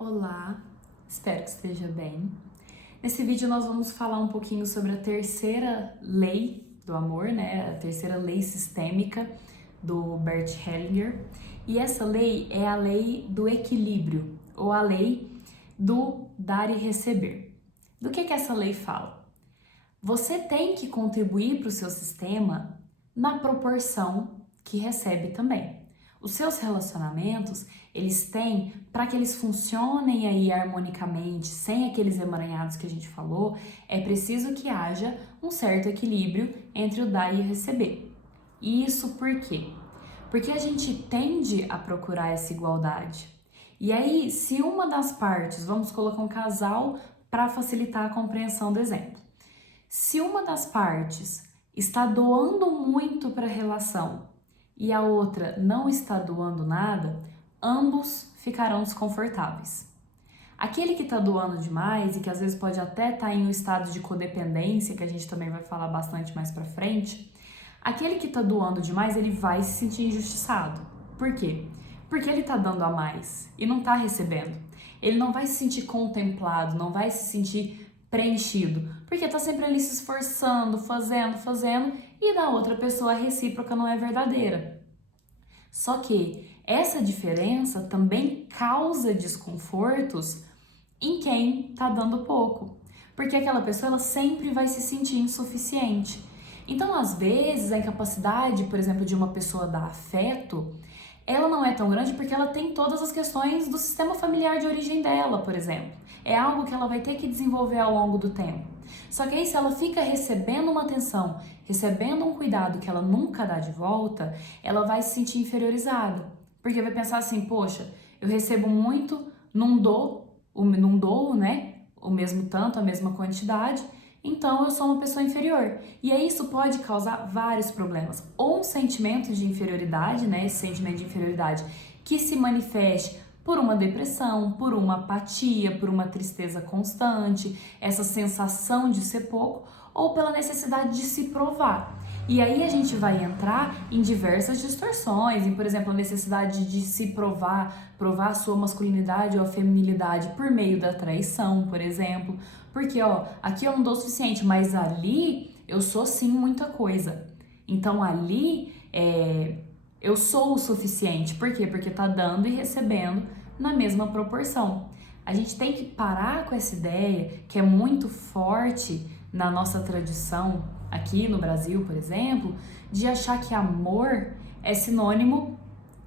Olá, espero que esteja bem. Nesse vídeo nós vamos falar um pouquinho sobre a terceira lei do amor, né? A terceira lei sistêmica do Bert Hellinger. E essa lei é a lei do equilíbrio, ou a lei do dar e receber. Do que essa lei fala? Você tem que contribuir para o seu sistema na proporção que recebe também. Os seus relacionamentos, eles têm, para que eles funcionem aí harmonicamente, sem aqueles emaranhados que a gente falou, é preciso que haja um certo equilíbrio entre o dar e o receber. E isso por quê? Porque a gente tende a procurar essa igualdade. E aí, se uma das partes, vamos colocar um casal para facilitar a compreensão do exemplo. Se uma das partes está doando muito para a relação e a outra não está doando nada, ambos ficarão desconfortáveis. Aquele que está doando demais e que às vezes pode até estar em um estado de codependência, que a gente também vai falar bastante mais para frente, aquele que está doando demais, ele vai se sentir injustiçado. Por quê? Porque ele está dando a mais e não está recebendo. Ele não vai se sentir contemplado, não vai se sentir preenchido, porque está sempre ali se esforçando, fazendo, e da outra pessoa a recíproca não é verdadeira. Só que essa diferença também causa desconfortos em quem está dando pouco, porque aquela pessoa ela sempre vai se sentir insuficiente. Então, às vezes, a incapacidade, por exemplo, de uma pessoa dar afeto, ela não é tão grande porque ela tem todas as questões do sistema familiar de origem dela, por exemplo. É algo que ela vai ter que desenvolver ao longo do tempo. Só que aí, se ela fica recebendo uma atenção, recebendo um cuidado que ela nunca dá de volta, ela vai se sentir inferiorizada. Porque vai pensar assim, poxa, eu recebo muito, não dou, né? O mesmo tanto, a mesma quantidade, então eu sou uma pessoa inferior. E aí isso pode causar vários problemas. Ou um sentimento de inferioridade, né? Esse sentimento de inferioridade que se manifeste por uma depressão, por uma apatia, por uma tristeza constante, essa sensação de ser pouco, ou pela necessidade de se provar. E aí a gente vai entrar em diversas distorções, em, por exemplo, a necessidade de se provar a sua masculinidade ou a feminilidade por meio da traição, por exemplo. Porque, aqui eu não dou o suficiente, mas ali eu sou sim muita coisa. Então ali eu sou o suficiente. Por quê? Porque tá dando e recebendo na mesma proporção. A gente tem que parar com essa ideia que é muito forte na nossa tradição, aqui no Brasil, por exemplo, de achar que amor é sinônimo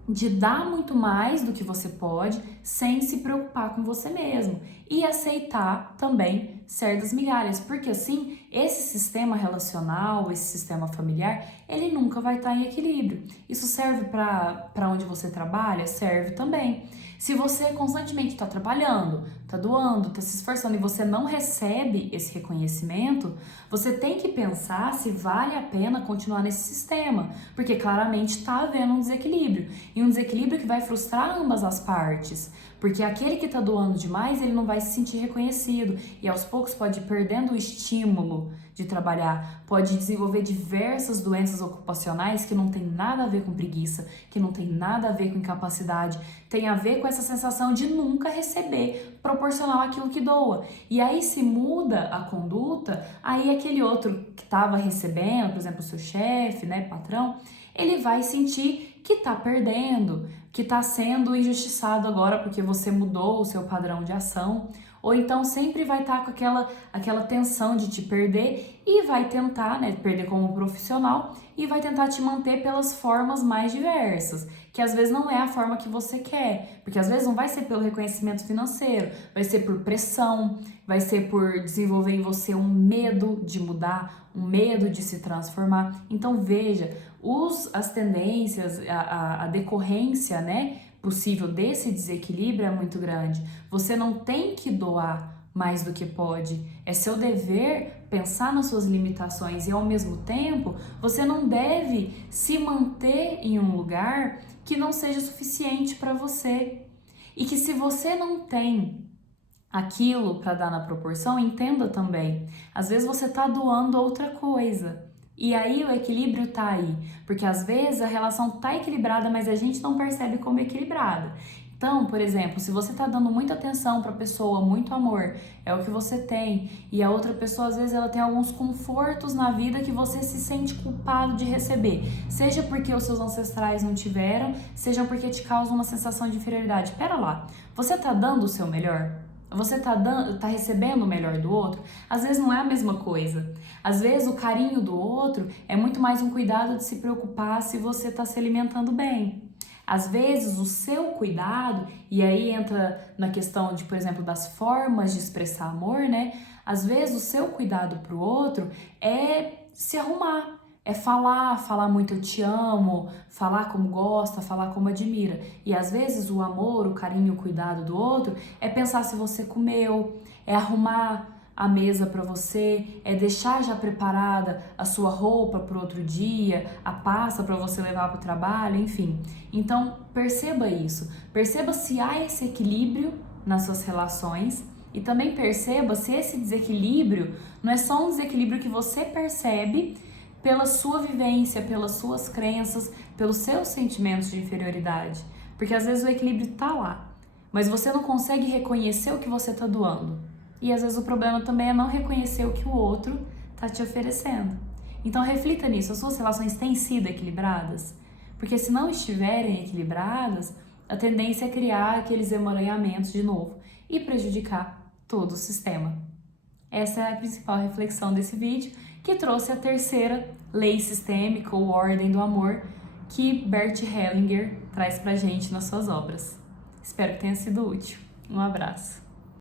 de dar muito mais do que você pode sem se preocupar com você mesmo e aceitar também certas migalhas, porque assim, esse sistema relacional, esse sistema familiar, ele nunca vai estar em equilíbrio. Isso serve para onde você trabalha? Serve também. Se você constantemente está trabalhando, está doando, está se esforçando e você não recebe esse reconhecimento, você tem que pensar se vale a pena continuar nesse sistema, porque claramente está havendo um desequilíbrio, e um desequilíbrio que vai frustrar ambas as partes, porque aquele que está doando demais, ele não vai se sentir reconhecido e aos poucos pode ir perdendo o estímulo de trabalhar, pode desenvolver diversas doenças ocupacionais que não tem nada a ver com preguiça, que não tem nada a ver com incapacidade, tem a ver com essa sensação de nunca receber proporcional àquilo que doa. E aí se muda a conduta, aí aquele outro que estava recebendo, por exemplo, o seu chefe, né, patrão, ele vai sentir que está perdendo, que está sendo injustiçado agora porque você mudou o seu padrão de ação, ou então sempre vai estar com aquela tensão de te perder e vai tentar, né, perder como profissional e vai tentar te manter pelas formas mais diversas, que às vezes não é a forma que você quer, porque às vezes não vai ser pelo reconhecimento financeiro, vai ser por pressão, vai ser por desenvolver em você um medo de mudar, um medo de se transformar. Então veja, as tendências, a decorrência, né, possível desse desequilíbrio é muito grande. Você não tem que doar mais do que pode. É seu dever pensar nas suas limitações e, ao mesmo tempo, você não deve se manter em um lugar que não seja suficiente para você. E que se você não tem aquilo para dar na proporção, entenda também. Às vezes você está doando outra coisa. E aí o equilíbrio tá aí, porque às vezes a relação tá equilibrada, mas a gente não percebe como equilibrada. Então, por exemplo, se você tá dando muita atenção pra pessoa, muito amor, é o que você tem, e a outra pessoa, às vezes, ela tem alguns confortos na vida que você se sente culpado de receber. Seja porque os seus ancestrais não tiveram, seja porque te causa uma sensação de inferioridade. Pera lá, você tá dando o seu melhor? Você tá recebendo o melhor do outro? Às vezes não é a mesma coisa. Às vezes o carinho do outro é muito mais um cuidado de se preocupar se você tá se alimentando bem. Às vezes o seu cuidado, e aí entra na questão de, por exemplo, das formas de expressar amor, né? Às vezes o seu cuidado pro outro é se arrumar, é falar muito eu te amo, falar como gosta, falar como admira. E às vezes o amor, o carinho, o cuidado do outro é pensar se você comeu, é arrumar a mesa para você, é deixar já preparada a sua roupa para o outro dia, a pasta para você levar para o trabalho, enfim. Então, perceba isso. Perceba se há esse equilíbrio nas suas relações e também perceba se esse desequilíbrio não é só um desequilíbrio que você percebe pela sua vivência, pelas suas crenças, pelos seus sentimentos de inferioridade. Porque às vezes o equilíbrio tá lá, mas você não consegue reconhecer o que você tá doando. E às vezes o problema também é não reconhecer o que o outro tá te oferecendo. Então reflita nisso, as suas relações têm sido equilibradas? Porque se não estiverem equilibradas, a tendência é criar aqueles emaranhamentos de novo e prejudicar todo o sistema. Essa é a principal reflexão desse vídeo, que trouxe a terceira lei sistêmica ou ordem do amor que Bert Hellinger traz pra gente nas suas obras. Espero que tenha sido útil. Um abraço.